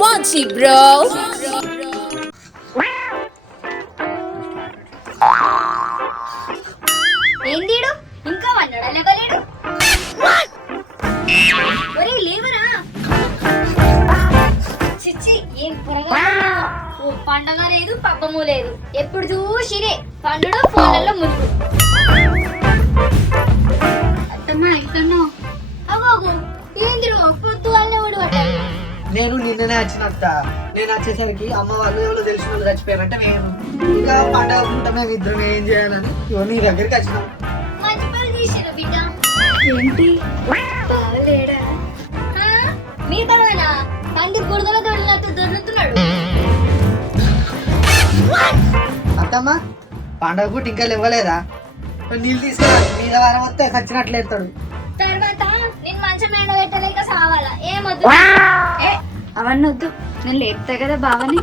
Mochi bro. ఏందీడు ఇంకా వన్నాడా లేవలేడు? ఒరే లేవరా. చిచ్చి ఏం పొరగా ఓ పండగ లేదు పబ్బము లేదు, ఎప్పుడు చూసిరే పండుగ ఫోన్లలో మురుగు. అత్తమ్మా ఎక్కడో అవ్వకు ఏందిరు పొద్దు వాళ్ళ ఊడు పట్టాలి. నేను నిన్ననే వచ్చినత్త. నేను వచ్చేసరికి అమ్మ వాళ్ళు ఎవరో తెలిసిన వాళ్ళు చచ్చిపోయారంటే నేను ఇంకా పండగ పూట మేము ఇద్దరం ఏం చేయాలని నీ దగ్గరికి వచ్చినాం. మంచి పని చేసిరు బిడ్డ. ఏంటి బావలేడా? మీ తరవేనా తండ్రి గుడదల దొరికినట్టు దొరుకుతున్నాడు. అత్తమ్మ పండగ పూట ఇంకా ఇవ్వలేదా? నీళ్ళు తీసుకురా, మీద వారం వస్తే ఖచ్చినట్లు ఎడతాడు. తర్వాత నేను మంచం ఎండ పెట్టలేక సావాలా? ఏమొద్దు అవన్నీ వద్దు, నేను లేపుతా కదా బావని.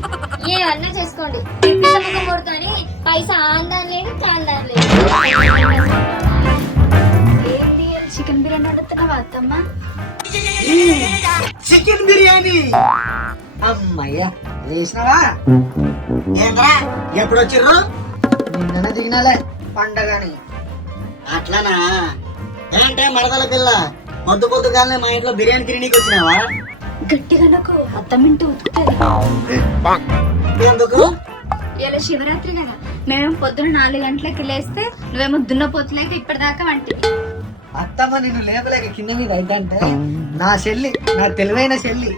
ఏమన్నా చేసుకోండి, ముఖం కొడుకొని పైసా ఆందాన్ లేదు కాందాన్ లేదు. ఏంటి చికెన్ బిర్యానీ అడుగుతున్నావా అత్తమ్మ? చికెన్ బిర్యానీ అమ్మయ్యా వేసినావా? ఏంద్రా ఎప్పుడు వచ్చిర్రు? నిన్ననే దిగినాలే పండగని. అట్లనా? ఏంటే మరదల పిల్ల పొద్దు పొద్దుగానే మా ఇంట్లో బిర్యానీ తిననీకి వచ్చినావా? గట్టిగా నాకు అత్తమ్మింటూ ఉతుకుతుంది. ఎందుకు? ఇలా శివరాత్రి కదా, మేము పొద్దున 4 గంటలకి లేస్తే నువ్వేమో దున్నపోతులేక ఇప్పటిదాకా వంటివి. అత్తమ్మ నిన్ను లేపలేక కింద మీద అయితే నా చెల్లి, నా తెలివైన చెల్లి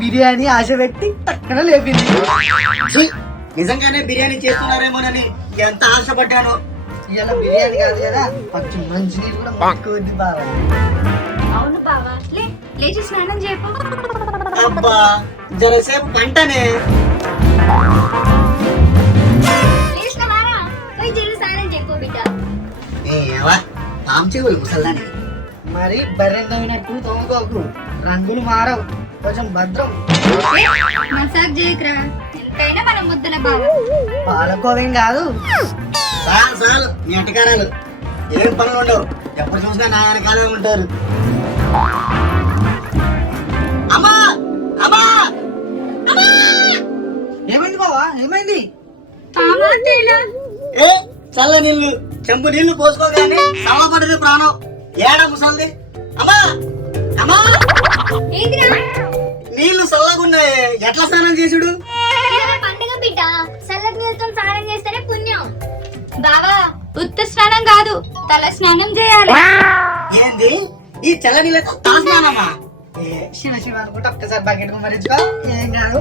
బిర్యానీ ఆశ పెట్టి తక్కన లేపింది. నిజంగానే బిర్యానీ చేస్తున్నారేమోనని ఎంత ఆశపడ్డాను. ఇలా బిర్యానీ కాదు కదా, పచ్చి మంచి నీళ్ళు కూడా పట్టుకోండి బాగా. అవును బావా, లేచి స్నానం చేయకు. అబ్బా జరసేపు పంటనే. లేచినవారా? పోయి జల్లి స్నానం చెప్పు బిడ్డ. ముసల్దాని మరి బర్రెందమైనట్టు తోముకోకు, రంగులు మారవు, కొంచెం భద్రం. మసాజ్ చేయకురా, ఎంతైనా మన ముద్దల బావ. పాలకోవేం కాదు. చాలు చాలు మీ అటకారాలు, ఏం పనులు ఉండవు, ఎప్పుడు చూసినా నా వెనకాలే ఉంటారు. అమ్మా అమ్మా ఏమైంది బావా? ఏమైంది? ఏ చల్ల నీళ్ళు చెంపు నీళ్లు పోసుకోగానే చల్లబడింది ప్రాణం. ఏడా ముసల్ది? అమ్మా అమ్మా నీళ్లు చల్లగున్నాయి, ఎట్లా స్నానం చేసుడు? పండుగ బిడ్డ, చల్లటి నీళ్ళతో స్నానం చేస్తేనే పుణ్యం. బావా ఉత్త స్నానం కాదు, తల స్నానం చేయాలి. ఏంది ఈ చల్ల నీళ్ళతో తల స్నానమా? శివ శివ అనుకుంటే ఒక్కసారి బకెట్ మరించుకో, ఏం కాదు.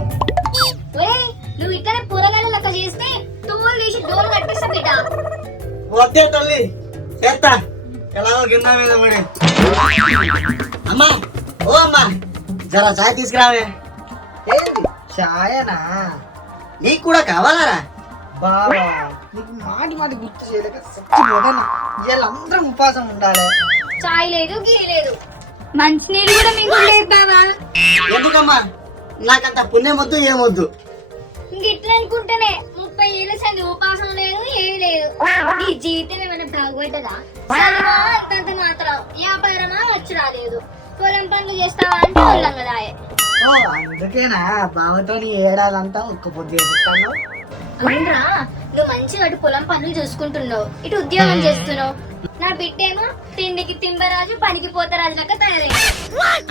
నువ్వు ఇక్కడ పూరగాయలు లెక్క చేస్తే తోలు తీసి డోలు కట్టిస్తా బిడ్డ. వద్దే తల్లి చేస్తా, ఎలాగో కింద మీద పడి. అమ్మా ఓ అమ్మా జరా చాయ్ తీసుకురావే. ఏంది చాయనా? నీకు కూడా కావాలరా? బావా నీకు మాటి మాటి గుర్తు చేయలేక చచ్చిపోతాను. వీళ్ళందరం ఉపవాసం ఉండాలి. చాయ్ లేదు గిరి లేదు, మంచి నీళ్ళు కూడా మీకు లేదు బావా. ఎందుకమ్మా? నాకంత పుణ్యం వద్దు ఏమొద్దు. ఇంగిట్లా అనుకుంటేనే 30 ఏళ్ళ సంది ఉపాసం లేదు ఏమి లేదు. నీ జీవితం ఏమైనా బాగుపడ్డదా? చదువా అంతంత మాత్రం, వ్యాపారమా వచ్చి రాలేదు, పొలం పనులు చేస్తావా అంటే వాళ్ళం కదా. ఓ అందుకేనా బావతో ఏడాదంతా ఒక్క పొద్దు చేస్తాను. అవునరా, నువ్వు మంచిగా అటు పొలం పనులు చూసుకుంటున్నావు, ఇటు ఉద్యోగం చేస్తున్నావు. నా బిడ్డేమో తిండికి తింబరాజు పనికి పోతరాజు లెక్క తయారైంది.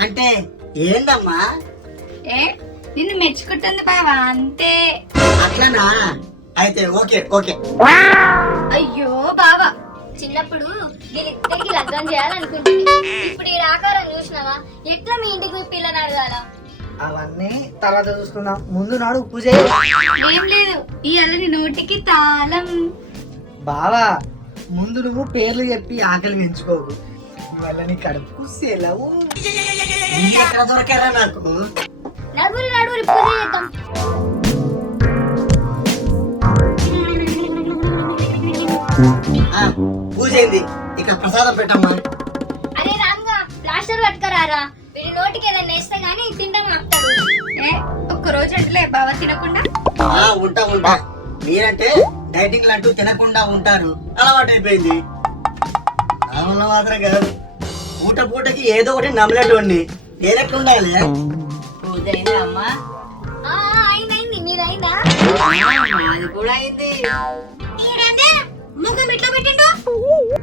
అంటే ఏందమ్మా? ఏ నిన్ను మెచ్చుకుంటుంది బావా, అంతే. అట్లనా? అయితే ఓకే ఓకే. అయ్యో బావా, చిన్నప్పుడు వీళ్ళిద్దరికి లగ్నం చేయాలనుకుంటుంది, ఇప్పుడు ఈ ఆకారం చూసినావా? ఎట్లా మీ ఇంటికి పోయి పిల్లని అడగాల? అవన్నీ తర్వాత చూసుకుందాం, ముందు నాడు ఉప్పు చేయి. ఏం లేదు, ఇవాళ నీ నోటికి తాళం. బావా ముందు నువ్వు పేర్లు చెప్పి ఆకలి పెంచుకోకు, ఇవాళ నీ కడుపుకు సెలవు. ఎక్కడ దొరికారా నాకు? నడువులు నడువులు పూజ చేద్దాం. పూజ అయింది, ఇక ప్రసాదం పెట్టమ్మా. అరే రామ్గా ప్లాస్టర్ పట్టుకరారా, వీడి నోటికి ఏదైనా వేస్తే గానీ తింటాను ఆపుతాడు. ఒక్కరోజు అట్లే బావ తినకుండా. ఉంటా ఉంటా, మీరంటే డైటింగ్ అంటూ తినకుండా ఉంటారు, అలవాటు అయిపోయింది. మాత్రం కాదు, పూట పూటకి ఏదో ఒకటి నమ్మలేటువంటి నేనెట్లుండాలి? పూజ అయిందా అమ్మా? అయింది మీదైందా? నాది కూడా అయింది. ఈడంటే ముఖం ఇట్లా పెట్టిండు.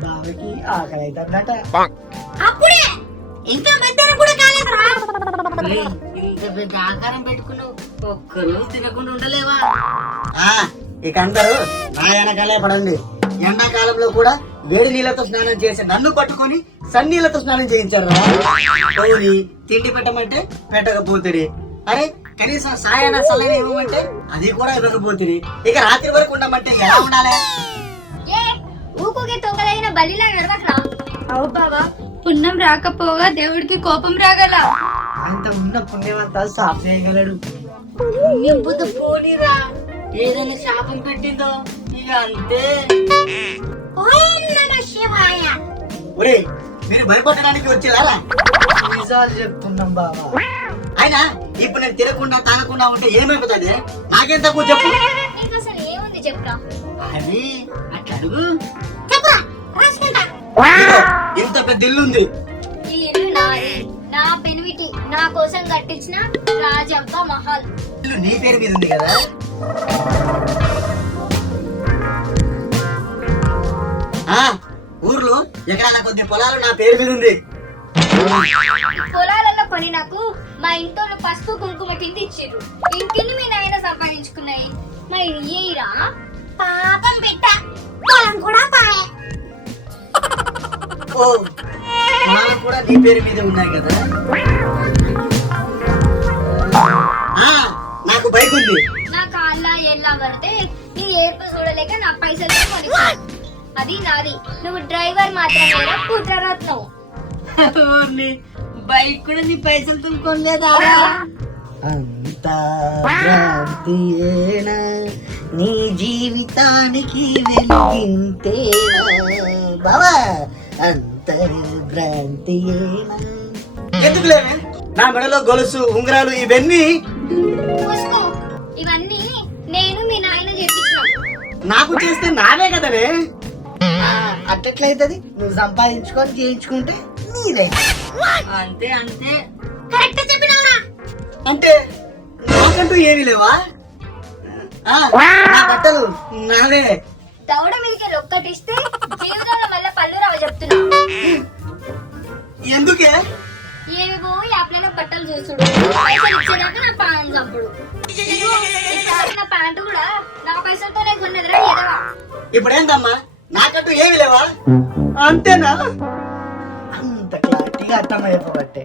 బావకి ఆకలి అవుతుందట. అప్పుడే ఇంకా మధ్యాహ్నం కూడా కాలేదురా. ఇంత పెద్ద ఆకారం పెట్టుకున్నావు, ఒక్కరోజు తినకుండా ఉండలేవా? ఇక అందరూ నా వెనకాలే పడండి. ఎండాకాలంలో కూడా వేడి నీళ్ళతో స్నానం చేసి నన్ను పట్టుకొని సన్నీళ్ళతో స్నానం చేయించారు. తిండి పెట్టమంటే పెట్టకపోతుంది. అరే కనీసం సాయన సలహా ఇవ్వమంటే అది కూడా ఇవ్వకపోతుంది. ఇక రాత్రి వరకు ఉండమంటే ఎలా ఉండాలి? ఊకోకే తొంగలైన బలిలా నడవట్రా. అవు బావా, పుణ్యం రాకపోగా దేవుడికి కోపం రాగల. అంత ఉన్న పుణ్యమంతా సాఫ్ చేయగలడు. నింపుతూ పోనీరా, ఏదైనా శాపం పెట్టిందో ఇక అంతే. ఓం నమః శివాయ. ఒరే మీరు భయపడడానికి వచ్చేదారా? నిజాలు చెప్తున్నాం బాబా. అయినా ఇప్పుడు నేను తినకుండా తాగకుండా ఉంటే ఏమైపోతుంది? నాకేం తక్కువ చెప్పు. నీకు అసలు ఏముంది చెప్పురా. అది అట్లా అడుగు. చెప్పురా రాసుకుంటా. ఇదిగో, ఇంత పెద్ద ఇల్లు ఉంది. ఈ ఇల్లు నాది, నా పెనిమిటి నా కోసం కట్టించిన రాజవ్వ మహల్. ఇల్లు నీ పేరు మీద ఉంది కదా. ఊర్లో ఎకరాల కొద్ది పొలాలు నా పేరు మీద ఉంది. పొలాలలో కొని నాకు మా ఇంట్లో పసుపు కుంకుమ కింద ఇచ్చిర్రు. ఇంటిని మీ నాయన సంపాదించుకున్నాయి. మరి ఏరా పాపం బిడ్డ, పొలం కూడా పాయే. ఓ పొలాలు కూడా నీ పేరు మీద ఉన్నాయి కదా. నాకు బైక్ ఉంది. నా కాళ్ళ ఎల్లా పడితే నీ ఏర్పు చూడలేక నా పైసలతో కొనిస్తా. అది నాది. నువ్వు డ్రైవర్ మాత్రమే పుత్రరత్నం. బైక్ కూడా నీ పైసలతో కొనలేదా? అంతా భ్రాంతియేనా, నీ జీవితానికి వెలిగింతేనా బావా, అంత భ్రాంతియేనా. ఎందుకు లేవే నా మెడలో గొలుసు ఉంగరాలు ఇవన్నీ? చూసుకో, ఇవన్నీ నేను మీ నాయన చేపించిన. నాకు చేస్తే నావే కదనే. అట్లయితది, నువ్వు సంపాదించుకొని చేయించుకుంటే నీదే. అంతే అంతే. కరెక్ట్ చెప్పినావురా. అంటే నాకంటూ ఏమీ లేవా? నా బట్టలు నావే. దౌడ మీదకి ఒక్కటిస్తే జీవితంలో మళ్ళీ పళ్ళు రావ చెప్తున్నా. ఎందుకే? ఏవేవో యాప్లలో బట్టలు చూసుడు, పైసలు ఇచ్చేదాకా నా పాన్ చంపుడు. ఇదిగో, ఈసారి నా ప్యాంటు కూడా నా పైసలతోనే కొన్నదిరా ఎదవా. ఇప్పుడేంటమ్మా, నాకంటూ ఏమీ లేవా? అంతేనా? అంత క్లారిటీగా అర్థమైపోబట్టే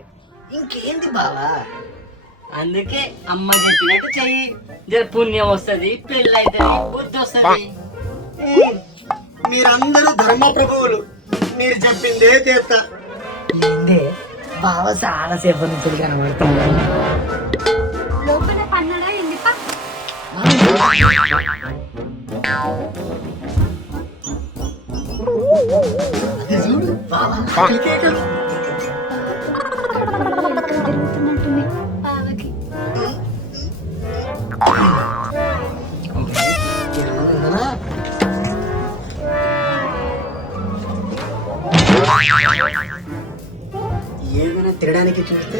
ఇంకేంది బావా. అందుకే అమ్మ చెప్పినట్టు చెయ్యి, జర పుణ్యం వస్తది, పెళ్ళి అవుతుంది, బుద్ధి వస్తది. మీరందరూ ధర్మ ప్రభువులు, మీరు చెప్పిందే చేస్తా. ఏందే బావ చాలా సేపు నుంచి కనబడుతుంది. లోపల పన్నడా ఎందుక? అది చూడు బావా, క్రికెటర్. జరుగుతున్నట్టుంది బావకి. ఏమైనా తినడానికి చూస్తే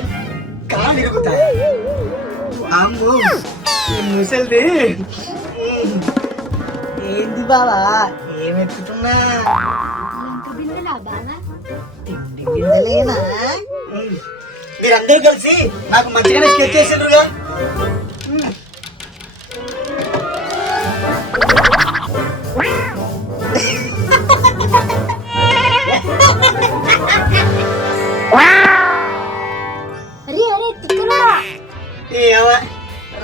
కాలు ఇరుగుతాయి. అమ్మో ముసలిది. ఏంది బావా ఏమెత్తుతున్నా? ఇంక బిందెలా బావా? తిండి గింజలేనా? మీరందరూ కలిసి నాకు మంచిగానే స్కెచ్ చేసిండ్రుగా. అరే తిక్కలోడా.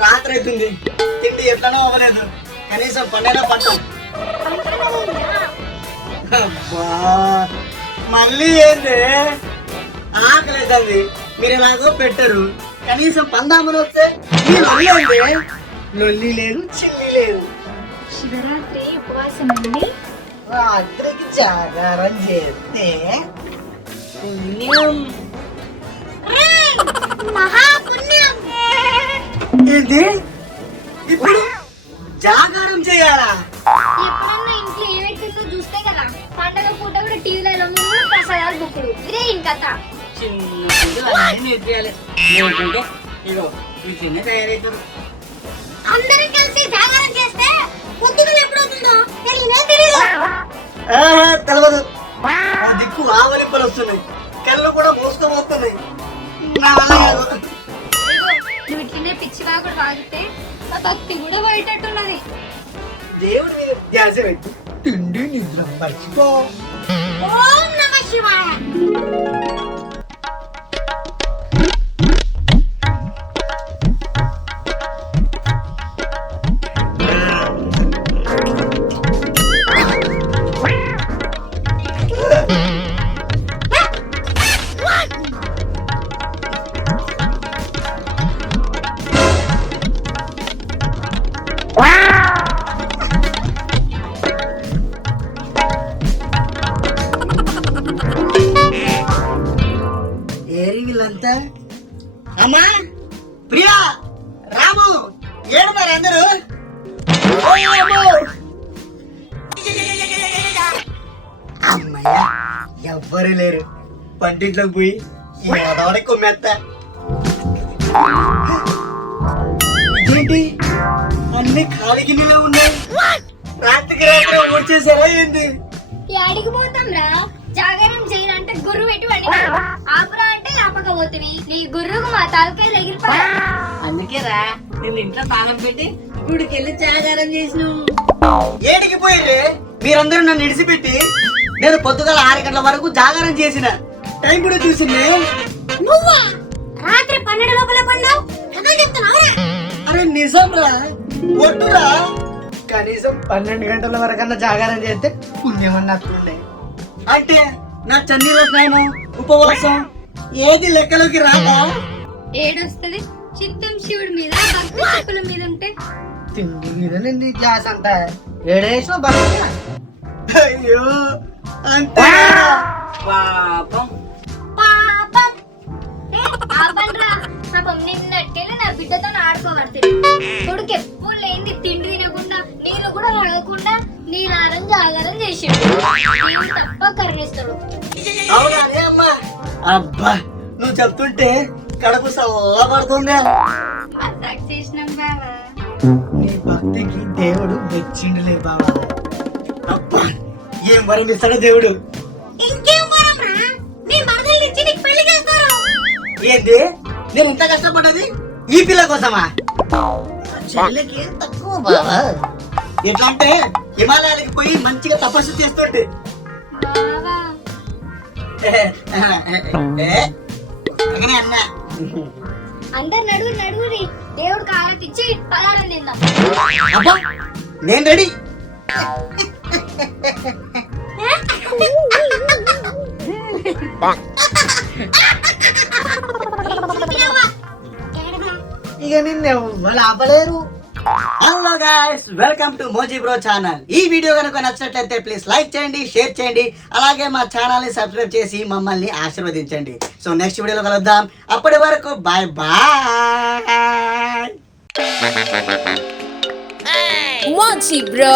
రాత్రి అవుతుంది, తిండి ఎట్లనో అవ్వలేదు. కనీసం పండైనా పట్టం. అబ్బా మళ్ళీ ఏంది? ఆకలి అవుతుంది, మీరు ఎలాగో పెట్టరు. కనీసం పందామని వస్తే మీ లొల్లి ఉంది. లొల్లి లేదు, చిల్లి లేదు. శివరాత్రి ఉపవాసం ఉండి రాత్రికి జాగారం చేస్తే పుణ్యం. మహాపుణ్యం. ఏంటి ఇప్పుడు జాగారం చేయాలా? ఎప్పుడన్నా ఇంట్లో ఏమైతుందో చూస్తే కదా, పండగ పూట కూడా టీవీలలో ప్రసాదాలు బుక్కుడు. ఇదే ఇంకథ. చిన్న నేర్పియాలి లేకుంటే ఇగో ఇట్లనే తయారవుతారు. అందరం కలిసి జాగారం చేస్తే పొద్దున ఎప్పుడవుతుందో తెలియదు. తెలవదు. ఆ దిక్కు ఆవలింపలు వస్తున్నాయి, కళ్ళు కూడా మూసుకోబోతున్నాయి. నా వల్ల కాదు. నువ్వు ఇట్లనే పిచ్చి వాగుడు వాగితే ఆ భక్తి కూడా పోయేటట్టున్నది. దేవుడి మీద ధ్యాస పెట్టు, తిండి నిద్ర మర్చిపో. ఓం నమః శివాయ. ఏరి వీళ్ళంతా. అమ్మా, ప్రియా, రాము, ఏడు మరి అందరూ. అమ్మయ్య, ఎవ్వరు లేరు. పంటిట్లోకి పోయి ఏదోడ కొమ్మెత్త. ఇదేంటి అన్ని ఖాళీ గిన్నెలో ఉన్నాయి? రాత్రికి రాత్రి వచ్చేసారా ఏంది? యాడికి పోతాం రా? జాగారం చేయాలంటే గుర్రు పెట్టి వండినాడు. ఆపురా అంటే ఆపకపోతుంది. నీ గుర్రుకు మా తలకాయలు ఎగిరిపోయా. అందుకే రా నేను ఇంట్లో తాళం పెట్టి గుడికి వెళ్ళి జాగారం చేసినావు. ఏడికి పోయిరే మీరందరూ నన్ను ఇడిసిపెట్టి? నేను పొద్దుగల 6 గంటల వరకు జాగారం చేసిన. టైం కూడా చూసింది. నువ్వా రాత్రి 12 లోపల పడ్డావు? కథలు చెప్తున్నావురా? అరే నిజం రా, ఒట్టురా. కనీసం 12 గంటల వరకన్నా జాగారం చేస్తే పుణ్యం అన్నట్టుండే. అంటే నా చన్నీల స్నానం, ఉపవాసం ఏది లెక్కలోకి రాదా? ఏడొస్తుంది చిత్తం శివుడి మీద భక్తి శివుల మీద ఉంటే. తిండి మీద నింది గ్లాస్ అంట ఏడేసో భక్తి. అయ్యో అంతే. పాపం పాపం. ఆపండ్రా. పాపం నిన్నట్టేలా నా బిడ్డతో ఆడుకోబడుతుంది. కొడుకు ఎప్పుడు లేని తిండి తినకుండా నీళ్ళు కూడా తాగకుండా నీరారం జాగారం చేసాడు. నీళ్ళు తప్ప కరుణిస్తాడు. అవునా అమ్మా? అబ్బా, నువ్వు చెప్తుంటే కడుపు సల్లబడుతుందా. మజాక్ చేసినాం బావా. నీ భక్తికి దేవుడు మెచ్చిండులే బాబా. అబ్బా, ఏం వరం ఇస్తాడు దేవుడు. ఇంకేం వరంరా? నీ మరదల్ని ఇచ్చి నీకు పెళ్లి చేస్తారు. ఏంది నేను ఇంత కష్టపడ్డది ఈ పిల్ల కోసమా? చెల్లెకి ఏం తక్కువ బాబా. ఎట్లా అంటే హిమాలయాలకి పోయి మంచిగా తపస్సు చేస్తుంటే. బావా అలాగనే అన్నా. అందరు నడువు నడువురి. దేవుడు కాలతిచ్చి పలారం తిందాం. అబ్బా, నేను రెడీ. ఇక నిన్ను ఎవ్వరు ఆపలేరు. Hello guys, welcome to Moji bro channel. ఈ వీడియో కనుక నచ్చినట్లయితే ప్లీజ్ లైక్ చేయండి, షేర్ చేయండి, అలాగే మా ఛానల్ ని సబ్స్క్రైబ్ చేసి మమ్మల్ని ఆశీర్వదించండి. సో నెక్స్ట్ వీడియోలో కలుద్దాం. అప్పటి వరకు బాయ్ బాయ్. Mochi Bro.